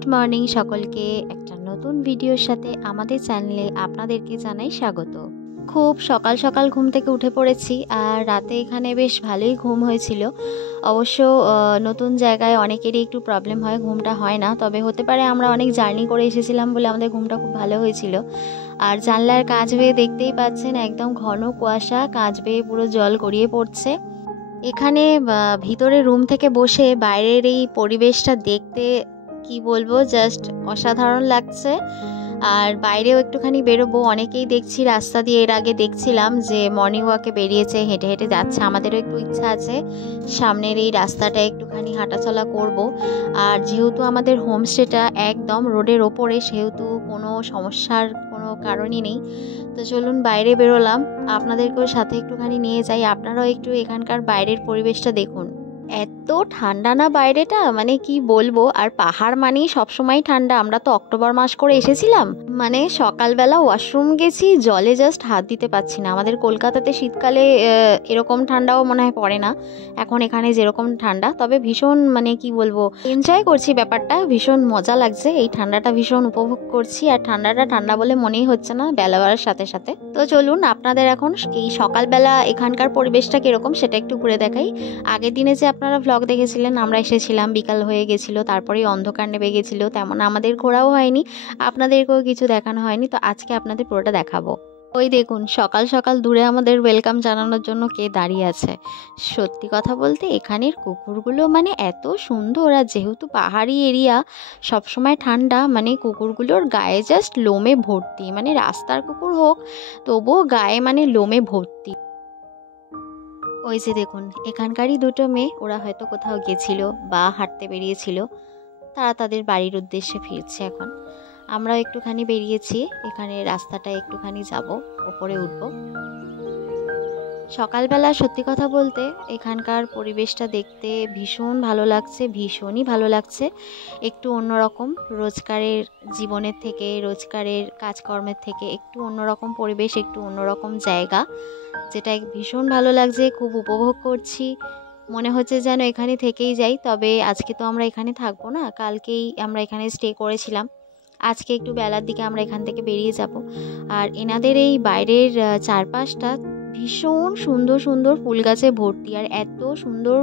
Good morning সকলকে। একটা নতুন ভিডিওর সাথে আমাদের চ্যানেলে আপনাদেরকে জানাই স্বাগত। খুব সকাল সকাল ঘুম থেকে উঠে পড়েছি, আর রাতে এখানে বেশ ভালোই ঘুম হয়েছিল। অবশ্য নতুন জায়গায় অনেকেরই একটু প্রবলেম হয়, ঘুমটা হয় না। তবে হতে পারে আমরা অনেক জার্নি করে এসেছিলাম বলে আমাদের ঘুমটা খুব ভালো হয়েছিল। আর জানলার কাঁচ বেয়ে দেখতেই পাচ্ছেন একদম ঘন কুয়াশা, কাঁচ বেয়ে পুরো জল গড়িয়ে পড়ছে। এখানে ভিতরে রুম থেকে বসে বাইরের এই পরিবেশটা দেখতে কি বলবো, জাস্ট অসাধারণ লাগছে। আর বাইরেও একটুখানি বেরোবো, অনেকেই দেখছি রাস্তা দিয়ে, এর আগে দেখছিলাম যে মর্নিং ওয়াকে বেরিয়েছে, হেঁটে হেঁটে যাচ্ছে। আমাদেরও একটু ইচ্ছা আছে সামনের এই রাস্তাটা একটুখানি হাঁটাচলা করব। আর যেহেতু আমাদের হোমস্টেটা একদম রোডের ওপরে, সেহেতু কোনো সমস্যার কোনো কারণই নেই। তো চলুন বাইরে বেরোলাম, আপনাদেরকেও সাথে একটুখানি নিয়ে যাই। আপনারাও একটু এখানকার বাইরের পরিবেশটা দেখুন। এত ঠান্ডা না বাইরেটা, মানে কি বলবো। আর পাহাড় মানেই সবসময় ঠান্ডা। আমরা তো অক্টোবর মাস করে এসেছিলাম, মানে সকালবেলা ওয়াশরুম গেছি, জলে জাস্ট হাত দিতে পারছি না। আমাদের কলকাতাতে শীতকালে এরকম ঠান্ডাও মনে হয় পড়ে না এখন এখানে যেরকম ঠান্ডা। তবে ভীষণ মানে কি বলবো, এনজয় করছি ব্যাপারটা, ভীষণ মজা লাগছে। এই ঠান্ডাটা ভীষণ উপভোগ করছি। আর ঠান্ডাটা ঠান্ডা বলে মনেই হচ্ছে না বেলা বাড়ার সাথে সাথে। তো চলুন আপনাদের এখন এই সকালবেলা এখানকার পরিবেশটা কিরকম সেটা একটু ঘুরে দেখাই। আগের দিনে যে আপনারা ভ্লগ দেখেছিলেন, আমরা এসেছিলাম, বিকাল হয়ে গেছিল, তারপরেই অন্ধকার নেমে গেছিলো, তেমন আমাদের ঘোরাও হয়নি, আপনাদেরকেও কিছু দেখানো হয়নি। তো আজকে আপনাদের পুরোটা দেখাবো। ওই দেখুন সকাল সকাল দূরে আমাদের ওয়েলকাম জানানোর জন্য কে দাঁড়িয়ে আছে। সত্যি কথা বলতে এখানের কুকুরগুলো মানে এত সুন্দর। আর যেহেতু পাহাড়ি এরিয়া, সবসময় ঠান্ডা, মানে কুকুরগুলোর গায়ে জাস্ট লোমে ভর্তি। মানে রাস্তার কুকুর হোক, তবুও গায়ে মানে লোমে ভর্তি। ওই যে দেখুন এখানকারই দুটো মেয়ে, ওরা হয়তো কোথাও গেছিল বা হাঁটতে বেরিয়েছিল, তারা তাদের বাড়ির উদ্দেশ্যে ফিরছে এখন। আমরাও একটুখানি বেরিয়েছি, এখানে রাস্তাটা একটুখানি যাব, ওপরে উঠব। সকালবেলা সত্যি কথা বলতে এখানকার পরিবেশটা দেখতে ভীষণ ভালো লাগছে, ভীষণই ভালো লাগছে। একটু অন্যরকম, রোজকারের জীবনের থেকে, রোজকারের কাজকর্মের থেকে একটু অন্যরকম পরিবেশ, একটু অন্যরকম জায়গা, যেটা ভীষণ ভালো লাগছে, খুব উপভোগ করছি। মনে হচ্ছে যেন এখানে থেকেই যাই। তবে আজকে তো আমরা এখানে থাকবো না, কালকেই আমরা এখানে স্টে করেছিলাম। আজকে একটু বেলার দিকে আমরা এখান থেকে বেরিয়ে যাব। আর এনাদের এই বাইরের চারপাশটা ভীষণ সুন্দর সুন্দর ফুল গাছে ভর্তি। আর এত সুন্দর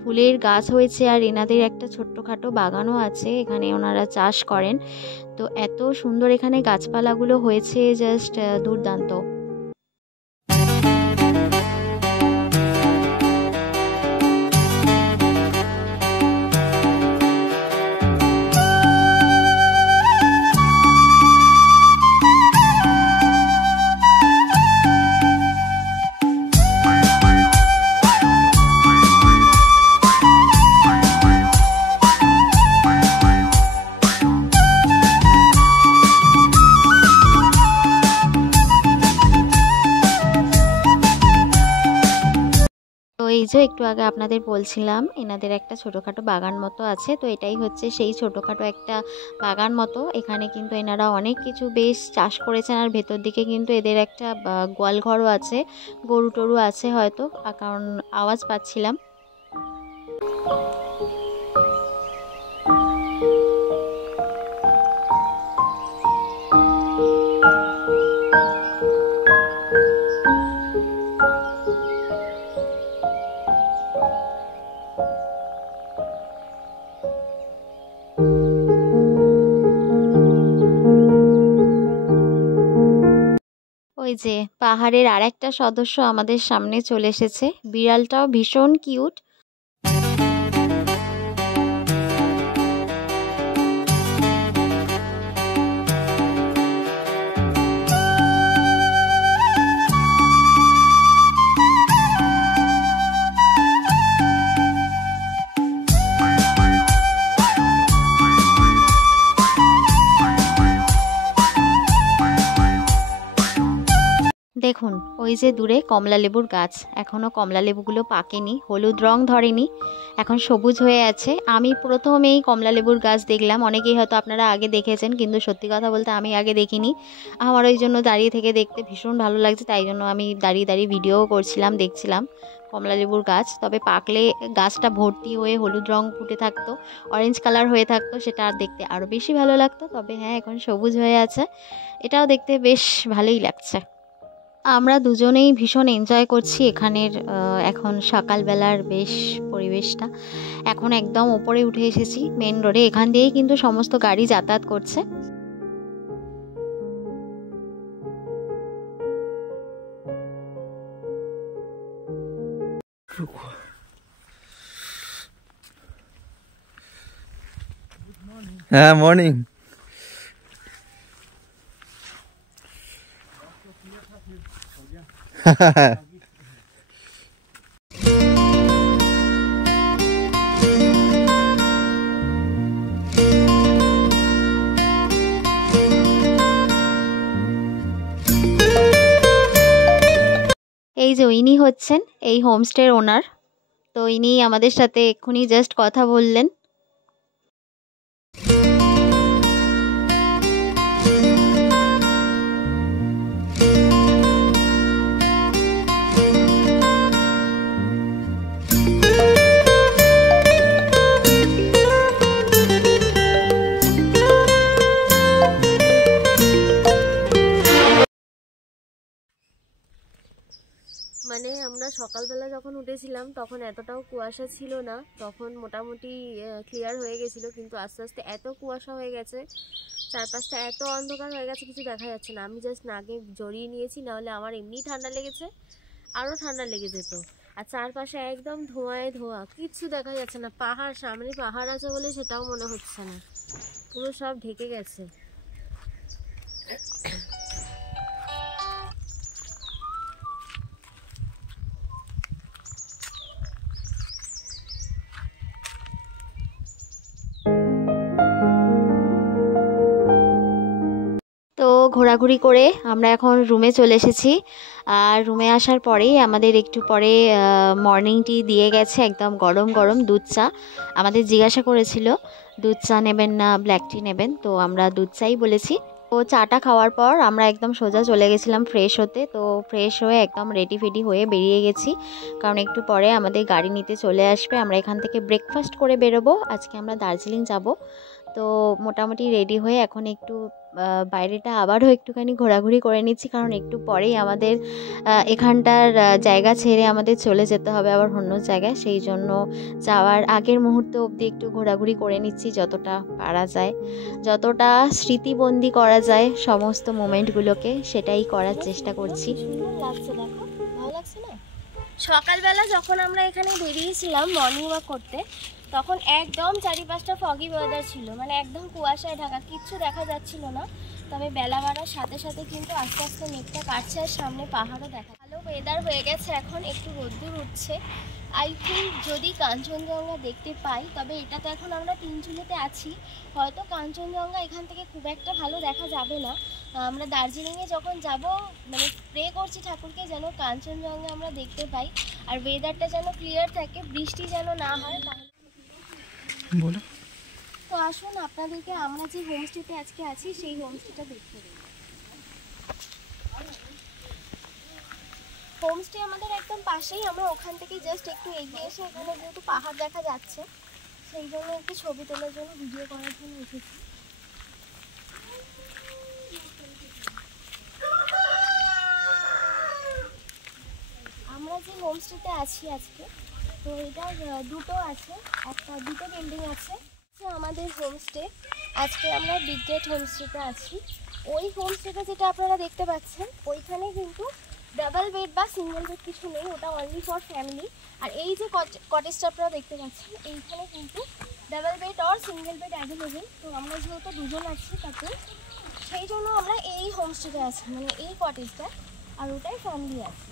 ফুলের গাছ হয়েছে। আর এনাদের একটা ছোট্টখাটো বাগানও আছে, এখানে ওনারা চাষ করেন। তো এত সুন্দর এখানে গাছপালাগুলো হয়েছে, জাস্ট দুর্দান্ত। তো এই যে একটু আগে আপনাদের বলছিলাম এনাদের একটা ছোটোখাটো বাগান মতো আছে। তো এটাই হচ্ছে সেই ছোটোখাটো একটা বাগান মতো। এখানে কিন্তু এনারা অনেক কিছু বেশ চাষ করেছেন। আর ভেতর দিকে কিন্তু এদের একটা গোয়াল ঘরও আছে, গরু টরু আছে হয়তো, কারণ আওয়াজ পাচ্ছিলাম। ওই যে পাহাড়ের আরেকটা সদস্য আমাদের সামনে চলে এসেছে, বিড়ালটাও ভীষণ কিউট। দেখুন ওই যে দূরে কমলা লেবুর গাছ, এখনও কমলা লেবুগুলো পাকেনি, হলুদ রং ধরেনি, এখন সবুজ হয়ে আছে। আমি প্রথমেই কমলা লেবুর গাছ দেখলাম, অনেকেই হয়তো আপনারা আগে দেখেছেন, কিন্তু সত্যি কথা বলতে আমি আগে দেখিনি। আমার ওই জন্য দাঁড়িয়ে থেকে দেখতে ভীষণ ভালো লাগছে, তাই জন্য আমি দাঁড়িয়ে দাঁড়িয়ে ভিডিও করছিলাম, দেখছিলাম কমলা লেবুর গাছ। তবে পাকলে গাছটা ভর্তি হয়ে হলুদ রং ফুটে থাকতো, অরেঞ্জ কালার হয়ে থাকতো, সেটা আর দেখতে আরও বেশি ভালো লাগতো। তবে হ্যাঁ, এখন সবুজ হয়ে আছে, এটাও দেখতে বেশ ভালোই লাগছে। আমরা দুজনেই ভীষণ এনজয় করছি এখানের এখন সকালবেলার বেশ পরিবেশটা। এখন একদম ওপরে উঠে এসেছি মেন রোডে, এখান দিয়েই কিন্তু সমস্ত গাড়ি যাতায়াত করছে। হ্যাঁ, মর্নিং। এই যে ইনি হচ্ছেন এই হোমস্টের ওনার, তো ইনি আমাদের সাথে এক্ষুনি জাস্ট কথা বললেন। মানে আমরা সকালবেলা যখন উঠেছিলাম তখন এতটাও কুয়াশা ছিল না, তখন মোটামুটি ক্লিয়ার হয়ে গেছিলো, কিন্তু আস্তে আস্তে এত কুয়াশা হয়ে গেছে, চারপাশটা এত অন্ধকার হয়ে গেছে, কিছু দেখা যাচ্ছে না। আমি জাস্ট নাকে জড়িয়ে নিয়েছি, নাহলে আমার এমনি ঠান্ডা লেগেছে, আরও ঠান্ডা লেগে যেত। আর চারপাশে একদম ধোঁয়ায় ধোঁয়া, কিচ্ছু দেখা যাচ্ছে না। পাহাড়, সামনে পাহাড় আছে বলে সেটাও মনে হচ্ছে না, পুরো সব ঢেকে গেছে। তো ঘোরাঘুরি করে আমরা এখন রুমে চলে এসেছি। আর রুমে আসার পরেই আমাদের একটু পরে মর্নিং টি দিয়ে গেছে, একদম গরম গরম দুধ চা। আমাদের জিজ্ঞাসা করেছিল দুধ চা নেবেন না ব্ল্যাক টি নেবেন, তো আমরা দুধ চাই বলেছি। তো চাটা খাওয়ার পর আমরা একদম সোজা চলে গেছিলাম ফ্রেশ হতে। তো ফ্রেশ হয়ে একদম রেডি ফেডি হয়ে বেরিয়ে গেছি, কারণ একটু পরে আমাদের গাড়ি নিতে চলে আসবে। আমরা এখান থেকে ব্রেকফাস্ট করে বেরোবো, আজকে আমরা দার্জিলিং যাব। তো মোটামুটি রেডি হয়ে এখন একটু বাইরেটা আবারও একটুখানি ঘোরাঘুরি করে নিচ্ছি, কারণ একটু পরেই আমাদের এখানটার জায়গা ছেড়ে আমাদের চলে যেতে হবে আবার অন্য জায়গায়। সেই জন্য যাওয়ার আগের মুহূর্ত অবধি একটু ঘোরাঘুরি করে নিচ্ছি, যতটা পারা যায়, যতটা স্মৃতিবন্দি করা যায় সমস্ত মোমেন্টগুলোকে, সেটাই করার চেষ্টা করছি। সুন্দর লাগছে, দেখো ভালো লাগছে না? সকালবেলা যখন আমরা এখানে বেরিয়েছিলাম মর্নিং ওয়াক করতে, তখন একদম চারিপাশটা ফগি ওয়েদার ছিল, মানে একদম কুয়াশায় ঢাকা, কিচ্ছু দেখা যাচ্ছিল না। তবে বেলা বাড়ার সাথে সাথে কিন্তু আস্তে আস্তে মেঘটা কাটছে, আর সামনে পাহাড়ও দেখা। ভালো ওয়েদার হয়ে গেছে, এখন একটু রোদ্দুর উঠছে। আই থিঙ্ক যদি কাঞ্চনজঙ্ঘা দেখতে পাই, তবে এটা তো এখন আমরা তিনচুলিতে আছি, হয়তো কাঞ্চনজঙ্ঘা এখান থেকে খুব একটা ভালো দেখা যাবে না। আমরা দার্জিলিংয়ে যখন যাব, মানে প্রে করছি ঠাকুরকে যেন কাঞ্চনজঙ্ঘা আমরা দেখতে পাই, আর ওয়েদারটা যেন ক্লিয়ার থাকে, বৃষ্টি যেন না হয়। বলো। তো আসুন আপনাদেরকে আমরা যে হোমস্টেতে আজকে আছি সেই হোমস্টেটা দেখতে দিই। হোমস্টে আমাদের একদম পাশেই, আমরা ওখান থেকে জাস্ট একটু এগিয়ে এসে এখানে যেহেতু পাহাড় দেখা যাচ্ছে, সেই জন্য একটু ছবি তোলার জন্য, ভিডিও করার জন্য এসেছি। আমরা যে হোমস্টেতে আছি আজকে, তো এটার দুটো আছে, দুটো বিল্ডিং আছে আমাদের হোমস্টে। আজকে আমরা বিগ গেট হোমস্টেতে আছি। ওই হোমস্টেটা যেটা আপনারা দেখতে পাচ্ছেন, ওইখানে কিন্তু ডাবল বেড বা সিঙ্গেল বেড কিছু নেই, ওটা অনলি ফর ফ্যামিলি। আর এই যে কটেজটা আপনারা দেখতে পাচ্ছেন, এইখানে কিন্তু ডাবল বেড আর সিঙ্গেল বেড অ্যাভেলেবেল। তো আমরা যেহেতু দুজন আছি তাতে, সেই জন্য আমরা এই হোমস্টেতে আছি, মানে এই কটেজটা, আর ওটাই ফ্যামিলি আছে।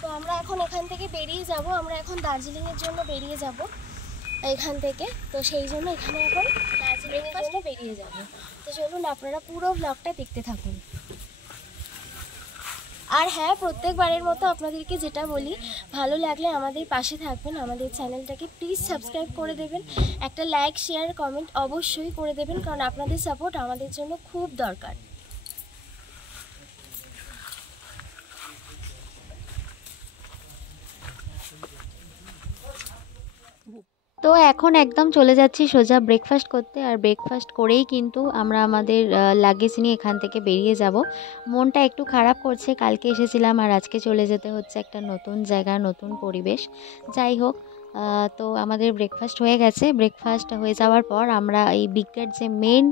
তো আমরা এখন এখান থেকে বেরিয়ে যাব, আমরা এখন দার্জিলিংয়ের জন্য বেরিয়ে যাব এখান থেকে। তো সেই জন্য এখানে এখন টিফিনের জন্য বেরিয়ে যাব। তো চলুন আপনারা পুরো ব্লগটা দেখতে থাকুন। আর হ্যাঁ, প্রত্যেকবারের মতো আপনাদেরকে যেটা বলি, ভালো লাগলে আমাদের পাশে থাকবেন, আমাদের চ্যানেলটাকে প্লিজ সাবস্ক্রাইব করে দেবেন, একটা লাইক শেয়ার কমেন্ট অবশ্যই করে দেবেন, কারণ আপনাদের সাপোর্ট আমাদের জন্য খুব দরকার। তো এখন একদম চলে যাচ্ছি সোজা ব্রেকফাস্ট করতে, আর ব্রেকফাস্ট করেই কিন্তু আমরা আমাদের লাগেজ নিয়ে এখান থেকে বেরিয়ে যাব। মনটা একটু খারাপ করছে, কালকে এসেছিলাম আর আজকে চলে যেতে হচ্ছে একটা নতুন জায়গা, নতুন পরিবেশ। যাই হোক, তো আমাদের ব্রেকফাস্ট হয়ে গেছে। ব্রেকফাস্ট হয়ে যাওয়ার পর আমরা এই বিগের যে মেন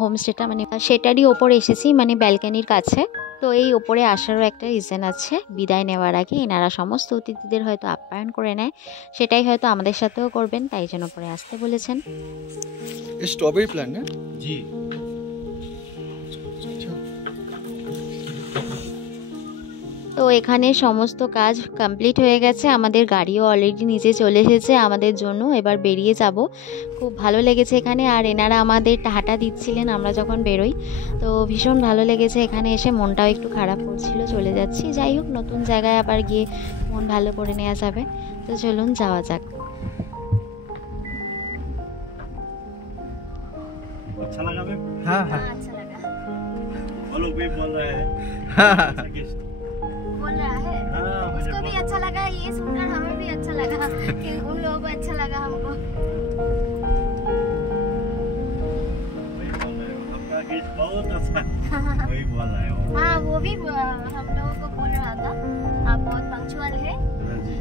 হোমস্টেটা মানে সেটারই ওপরে এসেছি, মানে ব্যালকনির কাছে। তো এই ওপরে আসারও একটা রিজন আছে, বিদায় নেওয়ার আগে এনারা সমস্ত অতিথিদের হয়তো আপ্যায়ন করে নেয়, সেটাই হয়তো আমাদের সাথেও করবেন, তাই জন্য ওপরে আসতে বলেছেন। स्ट्रॉबेरी प्लांट है जी। তো এখানে সমস্ত কাজ কমপ্লিট হয়ে গেছে, আমাদের গাড়িও অলরেডি নিচে চলে এসেছে আমাদের জন্য, এবার বেরিয়ে যাব। খুব ভালো লেগেছে এখানে, আর এনারা আমাদের টাটা দিচ্ছিলেন আমরা যখন বেরোই, তো ভীষণ ভালো লেগেছে। এখানে এসে মনটাও একটু খারাপ করছিল, চলে যাচ্ছি। যাই হোক, নতুন জায়গায় আবার গিয়ে মন ভালো করে নেওয়া যাবে। তো চলুন যাওয়া যাক। अच्छा लगा मैम? हाँ हाँ अच्छा लगा। बोलो, वे बोल रहा है। हाँ अच्छा गेस्ट। बोल रहा है हाँ, मुझे उसको भी बहुत- अच्छा लगा, ये सुनकर हमें भी अच्छा लगा कि उन लोगों को अच्छा लगा हमको। वही बोल रहे हो, आपका गेस्ट बहुत अच्छा है। वही बोल रहा है वो। हाँ, वो भी हम लोगों को बोल रहा था आप बहुत पंक्चुअल है। हाँ जी।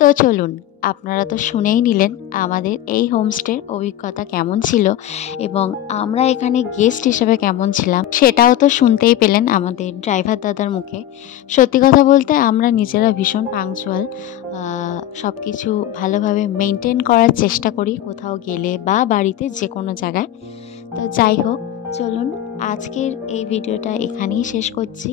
তো চলুন, আপনারা তো শুনেই নিলেন আমাদের এই হোমস্টের অভিজ্ঞতা কেমন ছিল, এবং আমরা এখানে গেস্ট হিসেবে কেমন ছিলাম সেটাও তো শুনতেই পেলেন আমাদের ড্রাইভার দাদার মুখে। সত্যি কথা বলতে আমরা নিজেরা ভীষণ পাংচুয়াল, সব কিছু ভালোভাবে মেনটেন করার চেষ্টা করি কোথাও গেলে বা বাড়িতে যে কোনো জায়গায়। তো যাই হোক, চলুন আজকের এই ভিডিওটা এখানেই শেষ করছি।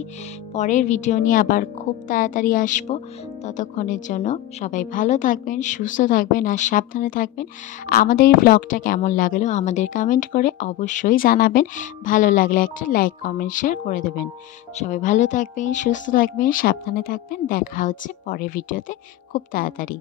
পরের ভিডিও নিয়ে আবার খুব তাড়াতাড়ি আসবো। ততক্ষণের জন্য সবাই ভালো থাকবেন, সুস্থ থাকবেন আর সাবধানে থাকবেন। আমাদের এই ব্লগটা কেমন লাগলো আমাদের কমেন্ট করে অবশ্যই জানাবেন। ভালো লাগলে একটা লাইক কমেন্ট শেয়ার করে দেবেন। সবাই ভালো থাকবেন, সুস্থ থাকবেন, সাবধানে থাকবেন। দেখা হচ্ছে পরের ভিডিওতে খুব তাড়াতাড়ি।